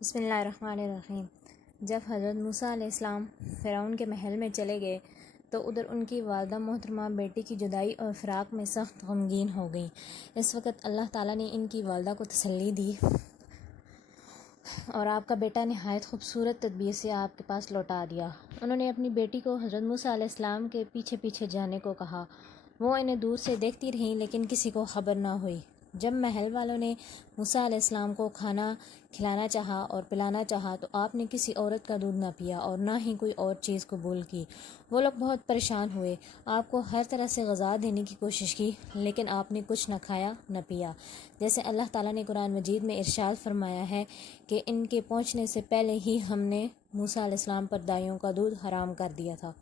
بسم اللہ الرحمن الرحیم۔ جب حضرت موسیٰ علیہ السلام فرعون کے محل میں چلے گئے تو ادھر ان کی والدہ محترمہ بیٹی کی جدائی اور فراق میں سخت غمگین ہو گئیں۔ اس وقت اللہ تعالیٰ نے ان کی والدہ کو تسلی دی اور آپ کا بیٹا نہایت خوبصورت تدبیر سے آپ کے پاس لوٹا دیا۔ انہوں نے اپنی بیٹی کو حضرت موسیٰ علیہ السلام کے پیچھے پیچھے جانے کو کہا۔ وہ انہیں دور سے دیکھتی رہیں لیکن کسی کو خبر نہ ہوئی۔ جب محل والوں نے موسیٰ علیہ السلام کو کھانا کھلانا چاہا اور پلانا چاہا تو آپ نے کسی عورت کا دودھ نہ پیا اور نہ ہی کوئی اور چیز قبول کی۔ وہ لوگ بہت پریشان ہوئے، آپ کو ہر طرح سے غذا دینے کی کوشش کی لیکن آپ نے کچھ نہ کھایا نہ پیا۔ جیسے اللہ تعالیٰ نے قرآن مجید میں ارشاد فرمایا ہے کہ ان کے پہنچنے سے پہلے ہی ہم نے موسیٰ علیہ السلام پر دائیوں کا دودھ حرام کر دیا تھا۔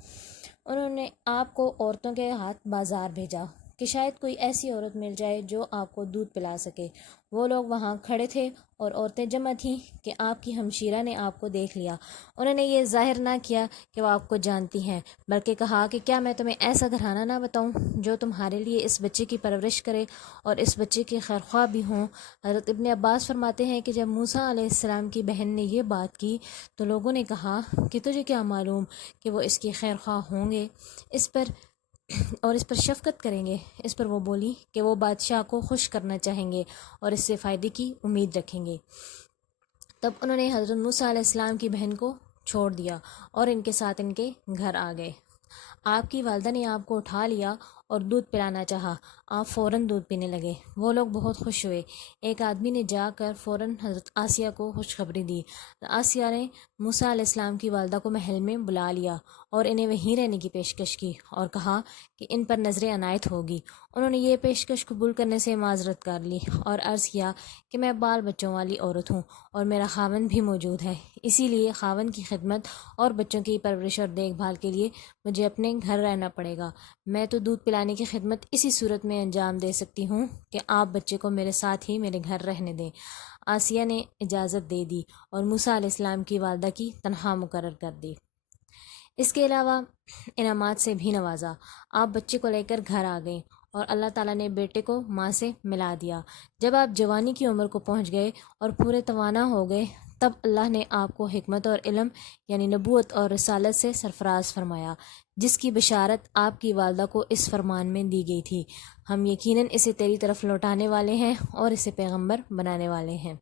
انہوں نے آپ کو عورتوں کے ہاتھ بازار بھیجا کہ شاید کوئی ایسی عورت مل جائے جو آپ کو دودھ پلا سکے۔ وہ لوگ وہاں کھڑے تھے اور عورتیں جمع تھیں کہ آپ کی ہمشیرہ نے آپ کو دیکھ لیا۔ انہوں نے یہ ظاہر نہ کیا کہ وہ آپ کو جانتی ہیں بلکہ کہا کہ کیا میں تمہیں ایسا گھرانہ نہ بتاؤں جو تمہارے لیے اس بچے کی پرورش کرے اور اس بچے کے خیرخواہ بھی ہوں۔ حضرت ابن عباس فرماتے ہیں کہ جب موسیٰ علیہ السلام کی بہن نے یہ بات کی تو لوگوں نے کہا کہ تجھے کیا معلوم کہ وہ اس کے خیرخواہ ہوں گے اس پر شفقت کریں گے۔ اس پر وہ بولی کہ وہ بادشاہ کو خوش کرنا چاہیں گے اور اس سے فائدے کی امید رکھیں گے۔ تب انہوں نے حضرت موسیٰ علیہ السلام کی بہن کو چھوڑ دیا اور ان کے ساتھ ان کے گھر آ گئے۔ آپ کی والدہ نے آپ کو اٹھا لیا اور دودھ پلانا چاہا۔ آپ فوراً دودھ پینے لگے۔ وہ لوگ بہت خوش ہوئے۔ ایک آدمی نے جا کر فوراً حضرت آسیہ کو خوشخبری دی۔ آسیہ نے موسیٰ علیہ السلام کی والدہ کو محل میں بلا لیا اور انہیں وہیں رہنے کی پیشکش کی اور کہا کہ ان پر نظر عنایت ہوگی۔ انہوں نے یہ پیشکش قبول کرنے سے معذرت کر لی اور عرض کیا کہ میں بال بچوں والی عورت ہوں اور میرا خاوند بھی موجود ہے، اسی لیے خاوند کی خدمت اور بچوں کی پرورش اور دیکھ بھال کے لیے مجھے اپنے گھر رہنا پڑے گا۔ میں تو دودھ پلانے کی خدمت اسی صورت میں انجام دے سکتی ہوں کہ آپ بچے کو میرے ساتھ ہی میرے گھر رہنے دیں۔ آسیہ نے اجازت دے دی اور موسیٰ علیہ السلام کی والدہ کی تنخواہ مقرر کر دی۔ اس کے علاوہ انعامات سے بھی نوازا۔ آپ بچے کو لے کر گھر آ گئیں اور اللہ تعالیٰ نے بیٹے کو ماں سے ملا دیا۔ جب آپ جوانی کی عمر کو پہنچ گئے اور پورے توانا ہو گئے تب اللہ نے آپ کو حکمت اور علم یعنی نبوت اور رسالت سے سرفراز فرمایا، جس کی بشارت آپ کی والدہ کو اس فرمان میں دی گئی تھی، ہم یقیناً اسے تیری طرف لوٹانے والے ہیں اور اسے پیغمبر بنانے والے ہیں۔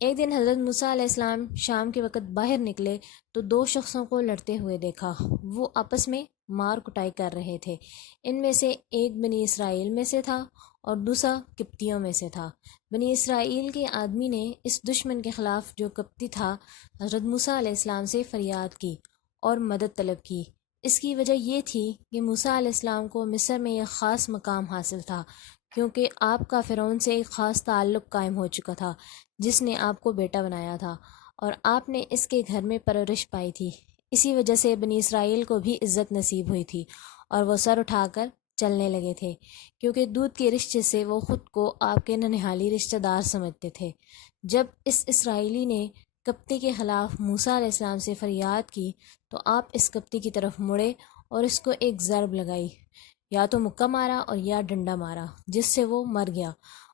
ایک دن حضرت موسیٰ علیہ السلام شام کے وقت باہر نکلے تو دو شخصوں کو لڑتے ہوئے دیکھا۔ وہ آپس میں مار کٹائی کر رہے تھے۔ ان میں سے ایک بنی اسرائیل میں سے تھا اور دوسرا قبطیوں میں سے تھا۔ بنی اسرائیل کے آدمی نے اس دشمن کے خلاف جو قبطی تھا حضرت موسیٰ علیہ السلام سے فریاد کی اور مدد طلب کی۔ اس کی وجہ یہ تھی کہ موسیٰ علیہ السلام کو مصر میں ایک خاص مقام حاصل تھا، کیونکہ آپ کا فرعون سے ایک خاص تعلق قائم ہو چکا تھا جس نے آپ کو بیٹا بنایا تھا اور آپ نے اس کے گھر میں پرورش پائی تھی۔ اسی وجہ سے بنی اسرائیل کو بھی عزت نصیب ہوئی تھی اور وہ سر اٹھا کر چلنے لگے تھے، کیونکہ دودھ کے رشتے سے وہ خود کو آپ کے ننہالی رشتہ دار سمجھتے تھے۔ جب اس اسرائیلی نے قبطی کے خلاف موسیٰ علیہ السلام سے فریاد کی تو آپ اس قبطی کی طرف مڑے اور اس کو ایک ضرب لگائی، یا تو مکہ مارا اور یا ڈنڈا مارا، جس سے وہ مر گیا۔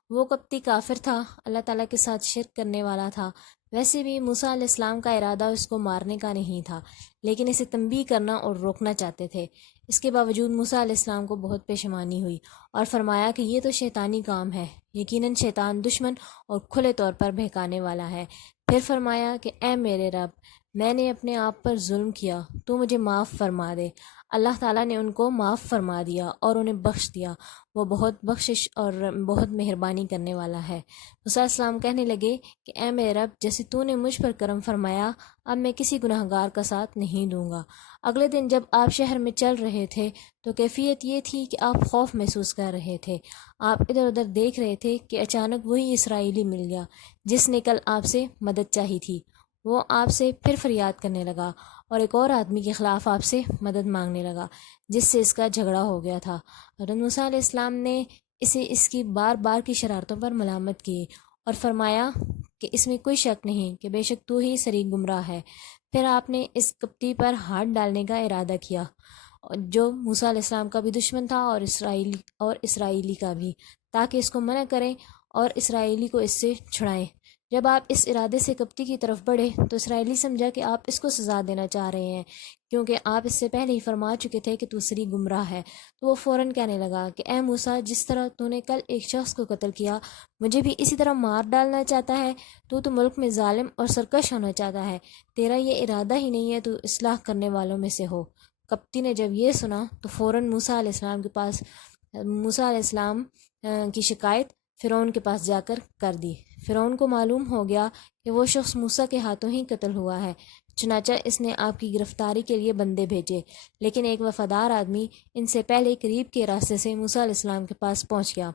وہ قبطی کافر تھا، اللہ تعالیٰ کے ساتھ شرک کرنے والا تھا۔ ویسے بھی موسیٰ علیہ السلام کا ارادہ اس کو مارنے کا نہیں تھا، لیکن اسے تنبیہ کرنا اور روکنا چاہتے تھے۔ اس کے باوجود موسیٰ علیہ السلام کو بہت پشیمانی ہوئی اور فرمایا کہ یہ تو شیطانی کام ہے، یقیناً شیطان دشمن اور کھلے طور پر بہکانے والا ہے۔ پھر فرمایا کہ اے میرے رب، میں نے اپنے آپ پر ظلم کیا، تو مجھے معاف فرما دے۔ اللہ تعالیٰ نے ان کو معاف فرما دیا اور انہیں بخش دیا، وہ بہت بخشش اور بہت مہربانی کرنے والا ہے۔ موسیٰ علیہ السلام کہنے لگے کہ اے میرے رب، جیسے تو نے مجھ پر کرم فرمایا، اب میں کسی گناہگار کا ساتھ نہیں دوں گا۔ اگلے دن جب آپ شہر میں چل رہے تھے تو کیفیت یہ تھی کہ آپ خوف محسوس کر رہے تھے۔ آپ ادھر ادھر دیکھ رہے تھے کہ اچانک وہی اسرائیلی مل گیا جس نے کل آپ سے مدد چاہی تھی۔ وہ آپ سے پھر فریاد کرنے لگا اور ایک اور آدمی کے خلاف آپ سے مدد مانگنے لگا جس سے اس کا جھگڑا ہو گیا تھا۔ حضرت موسیٰ علیہ السلام نے اسے اس کی بار بار کی شرارتوں پر ملامت کی اور فرمایا کہ اس میں کوئی شک نہیں کہ بے شک تو ہی سری گمراہ ہے۔ پھر آپ نے اس قبطی پر ہاتھ ڈالنے کا ارادہ کیا جو موسیٰ علیہ السلام کا بھی دشمن تھا اور اسرائیلی کا بھی، تاکہ اس کو منع کریں اور اسرائیلی کو اس سے چھڑائیں۔ جب آپ اس ارادے سے کپتی کی طرف بڑھے تو اسرائیلی سمجھا کہ آپ اس کو سزا دینا چاہ رہے ہیں، کیونکہ آپ اس سے پہلے ہی فرما چکے تھے کہ تو سری گمراہ ہے۔ تو وہ فوراً کہنے لگا کہ اے موسیٰ، جس طرح تو نے کل ایک شخص کو قتل کیا، مجھے بھی اسی طرح مار ڈالنا چاہتا ہے؟ تو ملک میں ظالم اور سرکش ہونا چاہتا ہے، تیرا یہ ارادہ ہی نہیں ہے تو اصلاح کرنے والوں میں سے ہو۔ کپتی نے جب یہ سنا تو فوراً موسیٰ علیہ السلام کے پاس موسیٰ علیہ السلام کی شکایت فرعون کے پاس جا کر دی۔ فرعون کو معلوم ہو گیا کہ وہ شخص موسیٰ کے ہاتھوں ہی قتل ہوا ہے، چنانچہ اس نے آپ کی گرفتاری کے لیے بندے بھیجے، لیکن ایک وفادار آدمی ان سے پہلے قریب کے راستے سے موسیٰ علیہ السلام کے پاس پہنچ گیا۔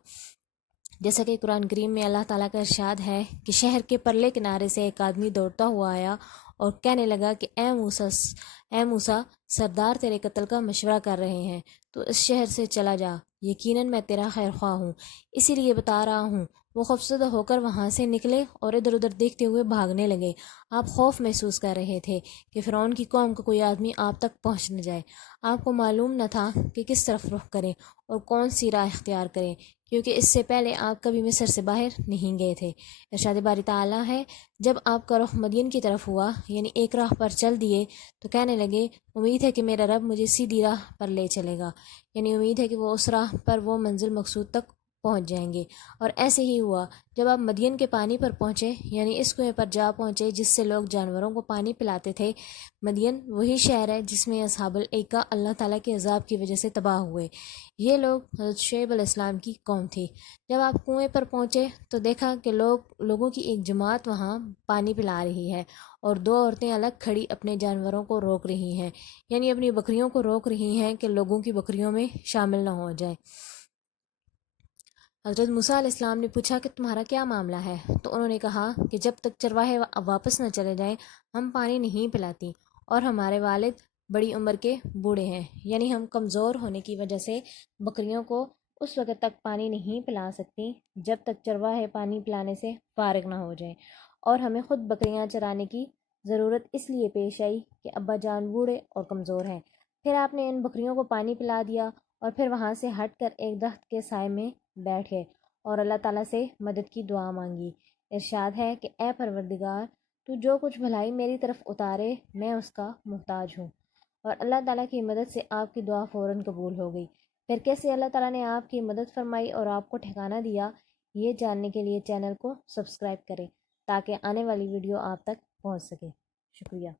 جیسا کہ قرآن کریم میں اللہ تعالیٰ کا ارشاد ہے کہ شہر کے پرلے کنارے سے ایک آدمی دوڑتا ہوا آیا اور کہنے لگا کہ اے موسیٰ، سردار تیرے قتل کا مشورہ کر رہے ہیں، تو اس شہر سے چلا جا، یقیناً میں تیرا خیر خواہ ہوں، اسی لیے بتا رہا ہوں۔ وہ خوفزدہ ہو کر وہاں سے نکلے اور ادھر ادھر دیکھتے ہوئے بھاگنے لگے۔ آپ خوف محسوس کر رہے تھے کہ فرعون کی قوم کا کوئی آدمی آپ تک پہنچ نہ جائے۔ آپ کو معلوم نہ تھا کہ کس طرف رخ کریں اور کون سی راہ اختیار کریں، کیونکہ اس سے پہلے آپ کبھی مصر سے باہر نہیں گئے تھے۔ ارشاد باری تعالیٰ ہے، جب آپ کا رخ مدین کی طرف ہوا، یعنی ایک راہ پر چل دیے، تو کہنے لگے امید ہے کہ میرا رب مجھے سیدھی راہ پر لے چلے گا، یعنی امید ہے کہ وہ اس راہ پر وہ منزل مقصود تک پہنچ جائیں گے۔ اور ایسے ہی ہوا۔ جب آپ مدین کے پانی پر پہنچے، یعنی اس کنویں پر جا پہنچے جس سے لوگ جانوروں کو پانی پلاتے تھے، مدین وہی شہر ہے جس میں اصحاب الایکہ اللہ تعالیٰ کے عذاب کی وجہ سے تباہ ہوئے۔ یہ لوگ حضرت شعیب علیہ السلام کی قوم تھی۔ جب آپ کنویں پر پہنچے تو دیکھا کہ لوگوں کی ایک جماعت وہاں پانی پلا رہی ہے، اور دو عورتیں الگ کھڑی اپنے جانوروں کو روک رہی ہیں، یعنی اپنی بکریوں کو روک رہی ہیں کہ لوگوں کی بکریوں میں شامل نہ ہو جائیں۔ حضرت موسیٰ علیہ السلام نے پوچھا کہ تمہارا کیا معاملہ ہے؟ تو انہوں نے کہا کہ جب تک چرواہے واپس نہ چلے جائیں ہم پانی نہیں پلاتی، اور ہمارے والد بڑی عمر کے بوڑھے ہیں، یعنی ہم کمزور ہونے کی وجہ سے بکریوں کو اس وقت تک پانی نہیں پلا سکتی جب تک چرواہے پانی پلانے سے فارغ نہ ہو جائیں، اور ہمیں خود بکریاں چرانے کی ضرورت اس لیے پیش آئی کہ ابا جان بوڑھے اور کمزور ہیں۔ پھر آپ نے ان بکریوں کو پانی پلا دیا اور پھر وہاں سے ہٹ کر ایک درخت کے سائے میں بیٹھ گئے اور اللہ تعالیٰ سے مدد کی دعا مانگی۔ ارشاد ہے کہ اے پروردگار، تو جو کچھ بھلائی میری طرف اتارے میں اس کا محتاج ہوں، اور اللہ تعالیٰ کی مدد سے آپ کی دعا فوراً قبول ہو گئی۔ پھر کیسے اللہ تعالیٰ نے آپ کی مدد فرمائی اور آپ کو ٹھکانہ دیا، یہ جاننے کے لیے چینل کو سبسکرائب کریں تاکہ آنے والی ویڈیو آپ تک پہنچ سکے۔ شکریہ۔